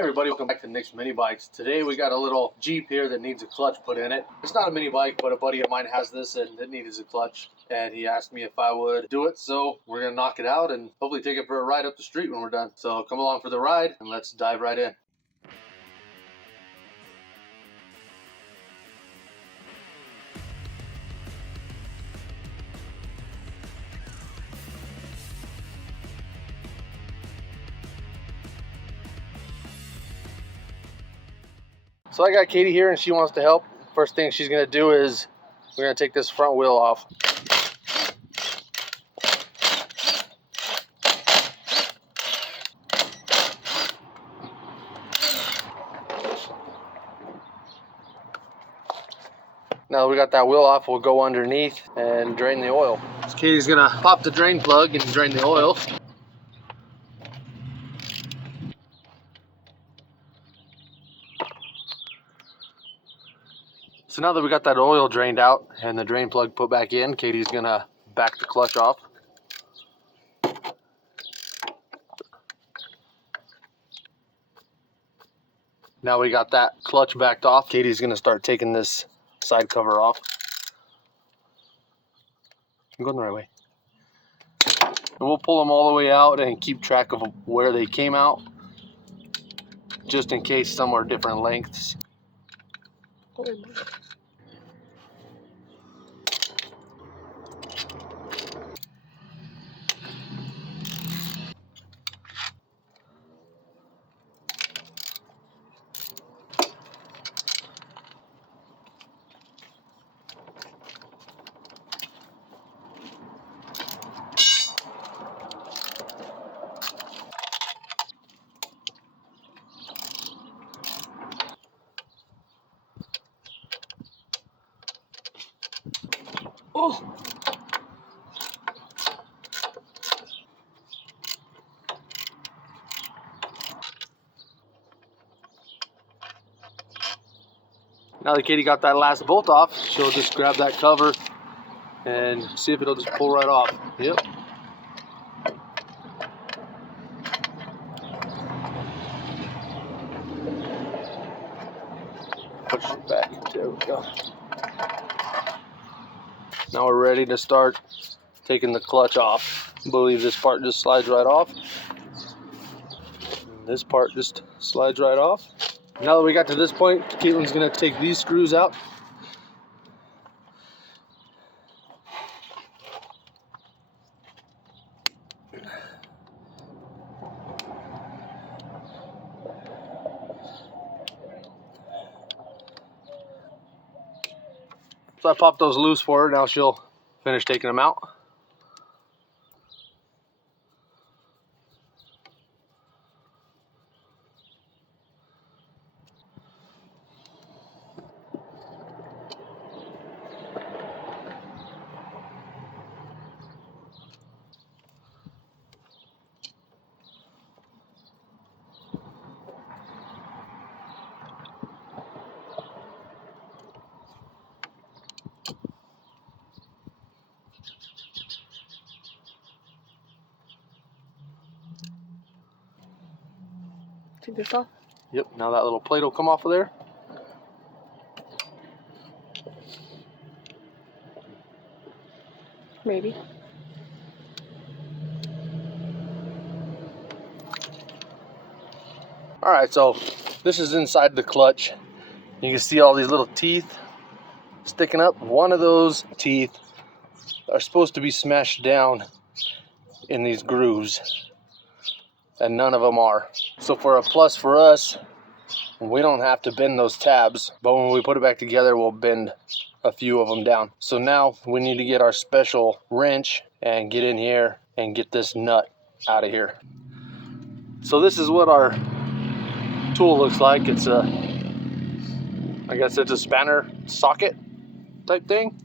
Everybody, welcome back to Nicsminibikes. Today we got a little Jeep here that needs a clutch put in it. It's not a mini bike, but a buddy of mine has this and it needs a clutch. And he asked me if I would do it, so we're gonna knock it out and hopefully take it for a ride up the street when we're done. So come along for the ride and let's dive right in. So I got Katie here and she wants to help. First thing she's gonna do is we're gonna take this front wheel off. Now that we got that wheel off, we'll go underneath and drain the oil. So Katie's gonna pop the drain plug and drain the oil. So now that we got that oil drained out and the drain plug put back in, Katie's gonna back the clutch off. Now we got that clutch backed off, Katie's gonna start taking this side cover off. I'm going the right way. And we'll pull them all the way out and keep track of where they came out, just in case some are different lengths. Oh! Now that Katie got that last bolt off, she'll just grab that cover and see if it'll just pull right off. Yep. Push it back. There we go. Now we're ready to start taking the clutch off. I believe this part just slides right off. And this part just slides right off. Now that we got to this point, Caitlin's gonna take these screws out. So I popped those loose for her. Now she'll finish taking them out. Take this off? Yep, now that little plate will come off of there. Maybe. Alright, so this is inside the clutch. You can see all these little teeth sticking up. One of those teeth are supposed to be smashed down in these grooves, and none of them are. So for a plus for us, we don't have to bend those tabs, but when we put it back together, we'll bend a few of them down. So now we need to get our special wrench and get in here and get this nut out of here. So this is what our tool looks like. It's a, I guess it's a spanner socket type thing.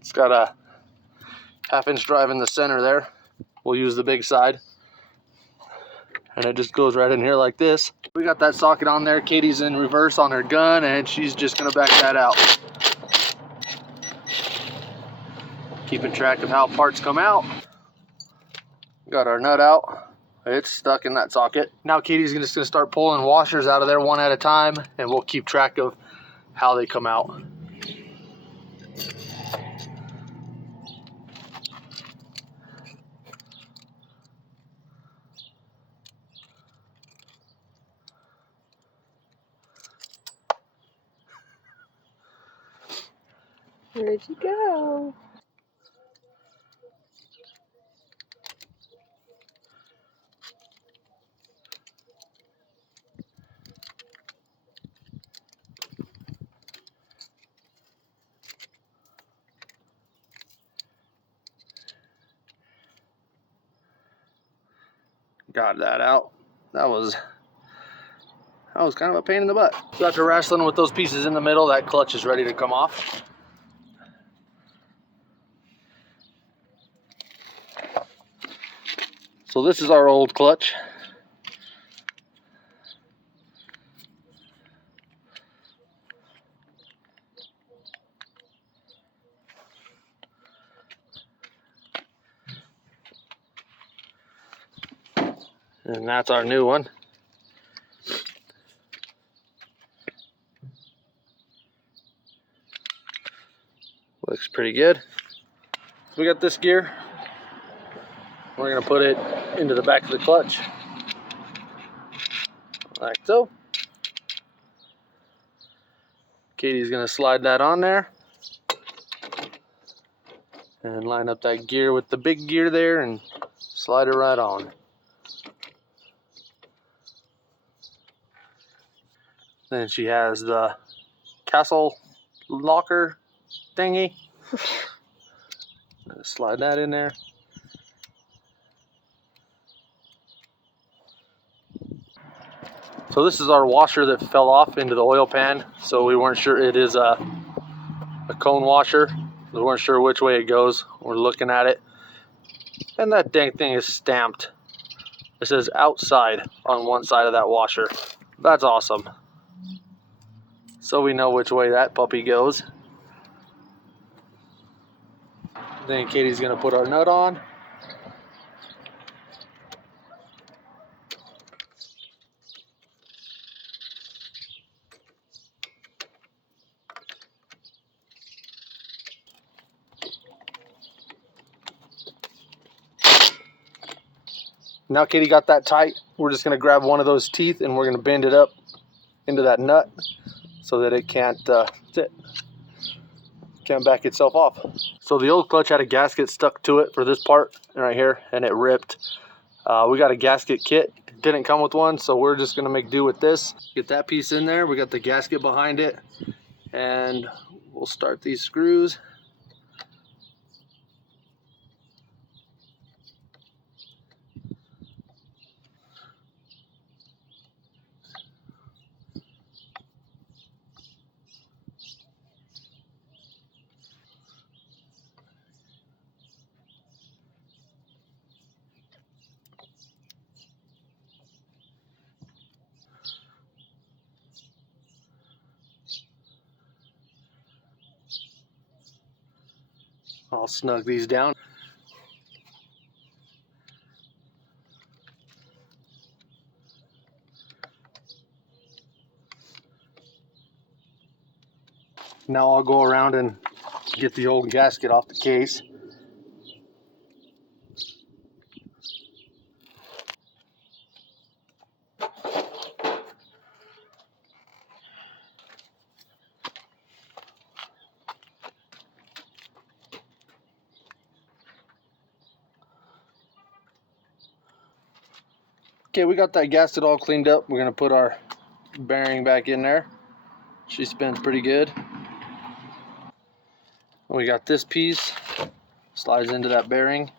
It's got a 1/2-inch drive in the center there. We'll use the big side. And it just goes right in here like this. We got that socket on there. Katie's in reverse on her gun and she's just gonna back that out. Keeping track of how parts come out. Got our nut out. It's stuck in that socket. Now Katie's just gonna start pulling washers out of there one at a time, and we'll keep track of how they come out. Where'd you go? Got that out. That was kind of a pain in the butt. So after wrestling with those pieces in the middle, that clutch is ready to come off. So this is our old clutch. And that's our new one. Looks pretty good. So we got this gear. We're gonna put it into the back of the clutch, like so. Katie's gonna slide that on there and line up that gear with the big gear there and slide it right on. Then she has the castle locker thingy. Slide that in there. So this is our washer that fell off into the oil pan. So we weren't sure, it is a cone washer. We weren't sure which way it goes. We're looking at it. And that dang thing is stamped. It says outside on one side of that washer. That's awesome. So we know which way that puppy goes. Then Katie's gonna put our nut on. Now Katie got that tight. We're just gonna grab one of those teeth and we're gonna bend it up into that nut so that it can't back itself off. So the old clutch had a gasket stuck to it for this part right here, and it ripped. We got a gasket kit. It didn't come with one, so we're just gonna make do with this. Get that piece in there. We got the gasket behind it, and we'll start these screws. I'll snug these down. Now I'll go around and get the old gasket off the case. Okay, we got that gasket all cleaned up. We're gonna put our bearing back in there. She spins pretty good. We got this piece, slides into that bearing.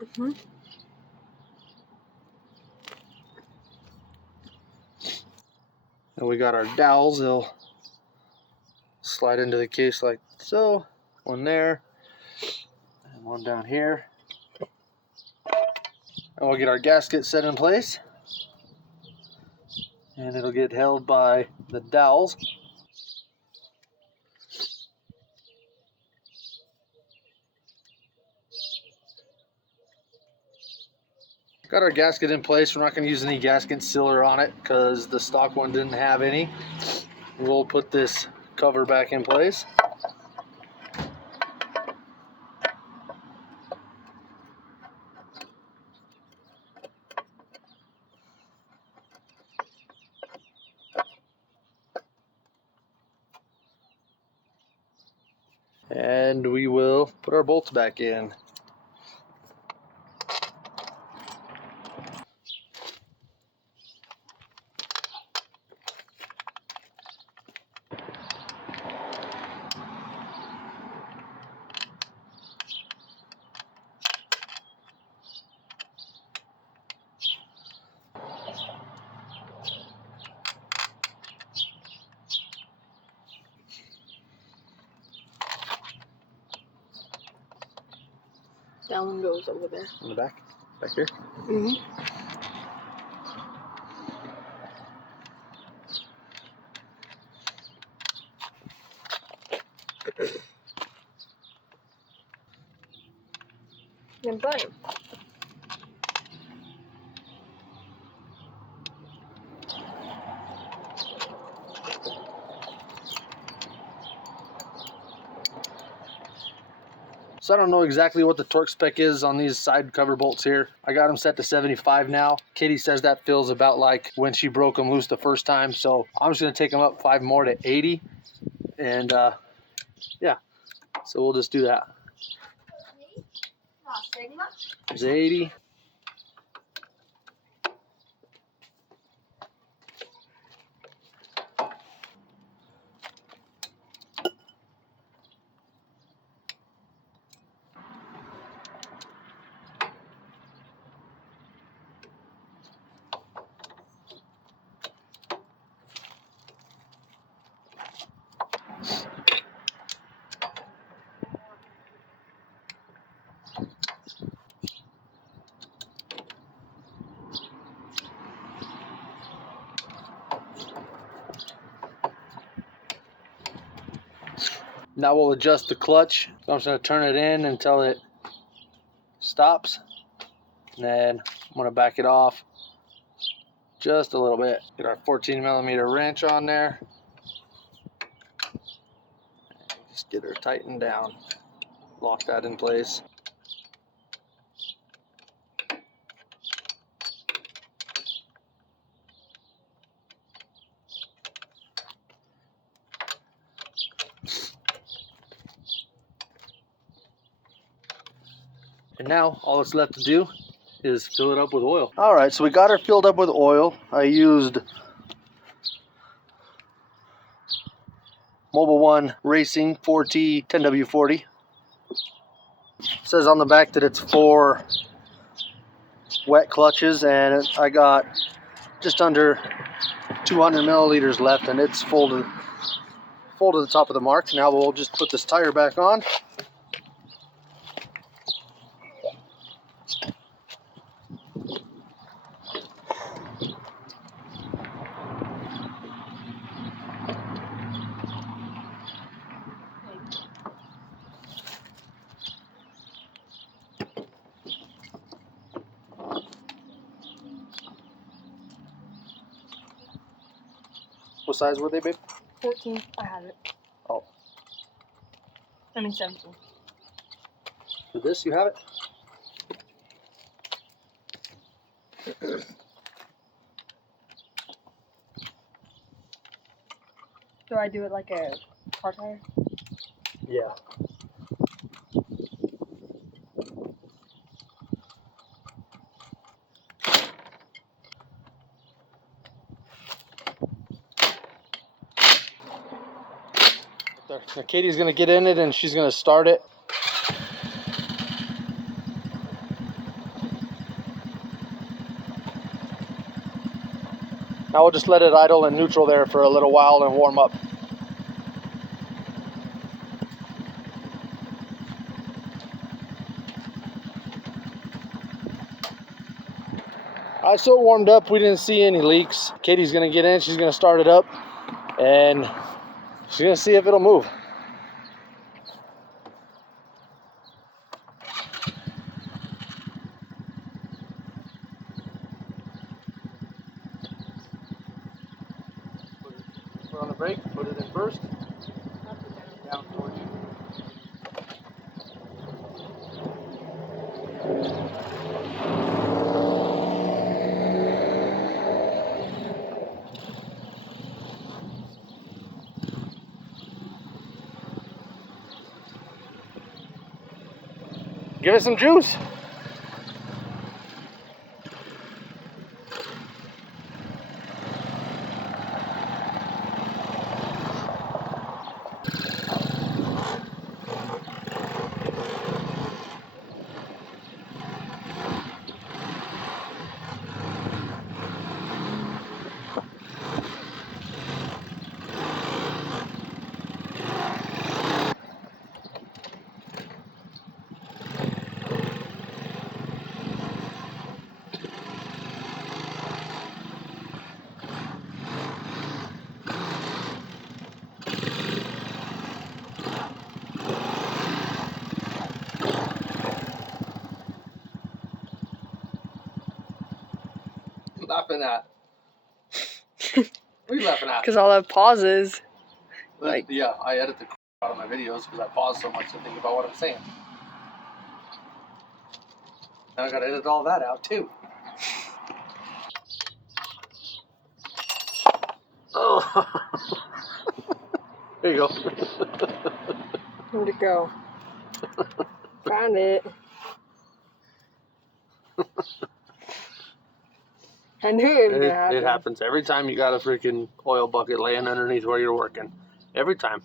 Mm-hmm. And we got our dowels. They'll slide into the case like so. One there, and one down here. And we'll get our gasket set in place. And it'll get held by the dowels. Got our gasket in place. We're not going to use any gasket sealer on it because the stock one didn't have any. We'll put this cover back in place. And we will put our bolts back in. That one goes over there. In the back? Back here? Mm-hmm. Then bam. So I don't know exactly what the torque spec is on these side cover bolts here. I got them set to 75 now. Katie says that feels about like when she broke them loose the first time. So I'm just gonna take them up 5 more to 80. And yeah, so we'll just do that. There's 80. Now we'll adjust the clutch. So I'm just gonna turn it in until it stops. And then I'm gonna back it off just a little bit. Get our 14mm wrench on there. Just get her tightened down. Lock that in place. And now all it's left to do is fill it up with oil. All right, so we got her filled up with oil. I used Mobile One Racing 4T 10W40. It says on the back that it's 4 wet clutches, and I got just under 200 milliliters left, and it's full to the top of the mark. Now we'll just put this tire back on. What size were they, babe? 14. I have it. Oh. I mean 17. For this, you have it? Do I do it like a car tire? Yeah. Now Katie's gonna get in it and she's gonna start it. Now we'll just let it idle in neutral there for a little while and warm up. Alright, so it warmed up. We didn't see any leaks. Katie's gonna get in, she's gonna start it up, and she's gonna see if it'll move. pressure on the brake. Put it in first. Down towards you. Give it some juice. Laughing at? What are you laughing at? Because all that pauses. Like, yeah, I edit the out of my videos because I pause so much to think about what I'm saying. Now I gotta edit all that out too. Oh, there you go. where'd it go? Found it. I knew it was gonna happen. It happens every time you got a freaking oil bucket laying underneath where you're working. Every time.